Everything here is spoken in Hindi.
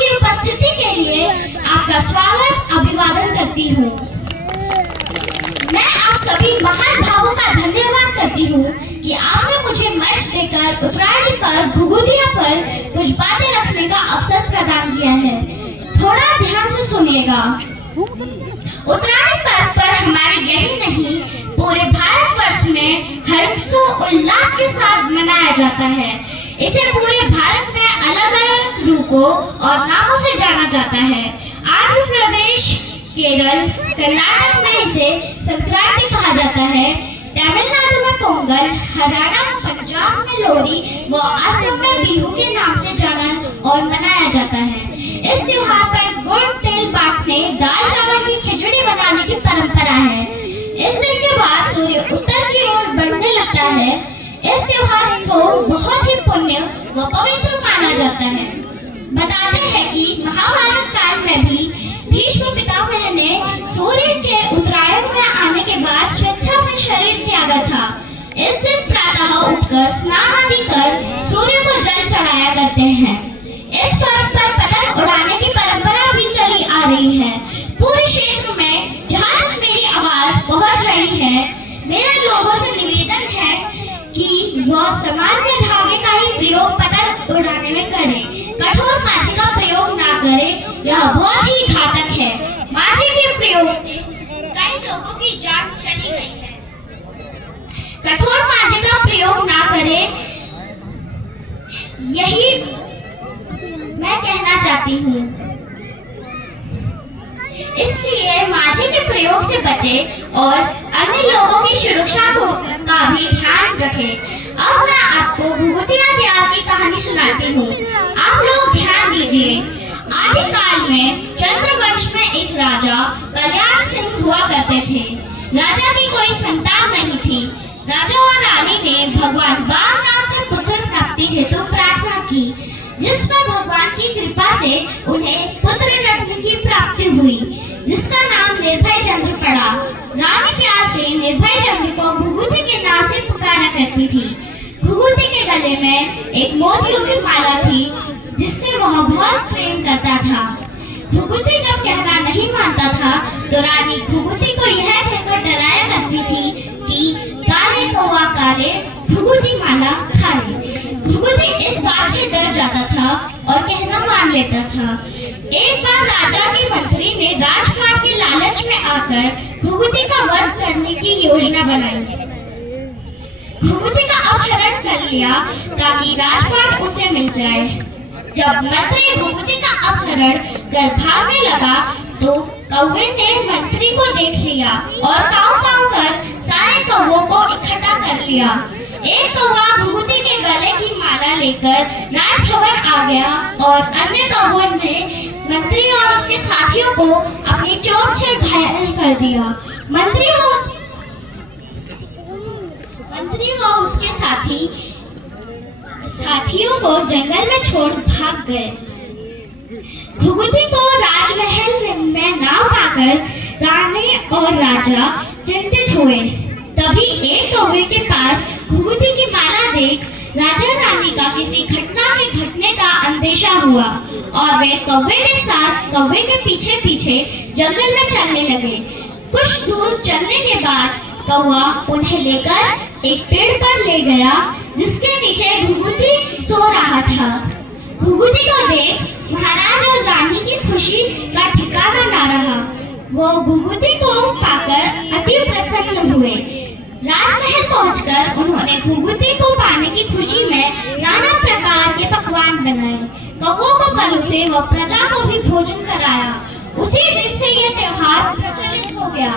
आपकी उपस्थिति के लिए आपका स्वागत अभिवादन करती हूँ। मैं आप सभी महान भावों का धन्यवाद करती हूँ कि आपने मुझे मंच देकर उत्तरायणी पर घुघुतिया पर कुछ बातें रखने का अवसर प्रदान किया है। थोड़ा ध्यान से सुनिएगा। उत्तरायणी पर्व पर हमारे यही नहीं पूरे भारतवर्ष में हर्षोल्लास के साथ मनाया जाता है। इसे पूरे भारत में अलग अलग रूपों और नामों से जाना जाता है। आंध्र प्रदेश, केरल, कर्नाटक में इसे संक्रांति कहा जाता है, तमिलनाडु में पोंगल, हरियाणा, पंजाब में लोहड़ी व असम में बिहू के नाम से जाना और मनाया जाता है। इस त्योहार पर गुड़ तेल बांटने, दाल चावल की खिचड़ी बनाने की परंपरा है। इस दिन के बाद सूर्य उत्तर की ओर बढ़ने लगता है। इस त्योहार को बहुत ही पुण्य व पवित्र माना जाता है। बताते हैं कि महाभारत काल में भी भीष्म पितामह ने सूर्य के उत्तरायण में आने के बाद स्वेच्छा से शरीर त्यागा था। इस दिन प्रातः उठकर स्नान आदि कर सूर्य को जल चढ़ाया करते हैं। इस पर्व पर पतंग उड़ाने की परंपरा भी चली आ रही है। पूरे क्षेत्र में जहाँ तक मेरी आवाज पहुँच रही है, मेरे लोगों से निवेदन है कि वह सामान्य धागे का ही प्रयोग पतंग उड़ाने में करें। कठोर माची का प्रयोग ना करें, यह बहुत ही घातक है। माची के प्रयोग से कई लोगों की जान चली गई है। कठोर माची का प्रयोग ना करें, यही मैं कहना चाहती हूँ। इसलिए माची के प्रयोग से बचें और अन्य लोगों की सुरक्षा का भी ध्यान रखें। अब मैं आपको घुघुतिया त्योहार की कहानी सुनाती हूँ। आप लोग ध्यान दीजिए। आदिकाल में चंद्रवंश में एक राजा कल्याण सिंह हुआ करते थे। राजा की कोई संतान नहीं थी। राजा और रानी ने भगवान बागनाथ से पुत्र प्राप्ति हेतु प्रार्थना की, जिस पर भगवान की कृपा से उन्हें पुत्र रत्न की प्राप्ति हुई, जिसका नाम निर्भय चंद्र पड़ा। रानी प्यार से निर्भय चंद्र को घुघुति के नाम से पुकारा करती थी। घुघुति के गले में एक मोतियों की माला थी, जिससे वह बहुत प्रेम करता था। घुघुति जब कहना नहीं मानता था तो रानी घुघुति को यह कहकर डराया करती थी कि काले कौवा काले, घुघुति माला खाले। घुघुति इस बात से डर जाता था और कहना मान लेता था। एक बार राजा के मंत्री ने राजपाट के लालच में आकर घुघुति का वध करने की योजना बनाई। घुघुति का अपहरण कर लिया ताकि राजपाट उसे मिल जाए। जब मंत्री घुघुति का अपहरण कर भागने लगा तो कौवे ने मंत्री को देख लिया और काव काव कर सारे कौवों को इकट्ठा कर लिया। एक कौवा घुघुति के गले की माला लेकर राजभवन आ गया और अन्य कौवों ने मंत्री और उसके साथियों को अपनी चोट से घायल कर दिया। मंत्री व उसके साथियों को जंगल में छोड़ भाग गए। घुघुति को राजमहल में ना पाकर रानी और राजा चिंतित हुए। तभी एक कौवे के पास घुघुति की माला देख राजा रानी का किसी घटना के घटने का अंदेशा हुआ और वे कौवे के साथ कौवे के पीछे पीछे जंगल में चलने लगे। कुछ दूर चलने के बाद कौवा उन्हें लेकर एक पेड़ पर ले गया, जिसके नीचे घुघुति सो रहा था। घुघुति को देख महाराज और रानी की खुशी का ठिकाना ना रहा। वो घुघुति को पाकर अति प्रसन्न हुए। राजमहल पहुंचकर उन्होंने घुघुति को पाने की खुशी में नाना प्रकार के पकवान बनाए। कौवों को परोसे व प्रजा को भी भोजन कराया। उसी दिन से यह त्योहार प्रचलित हो गया।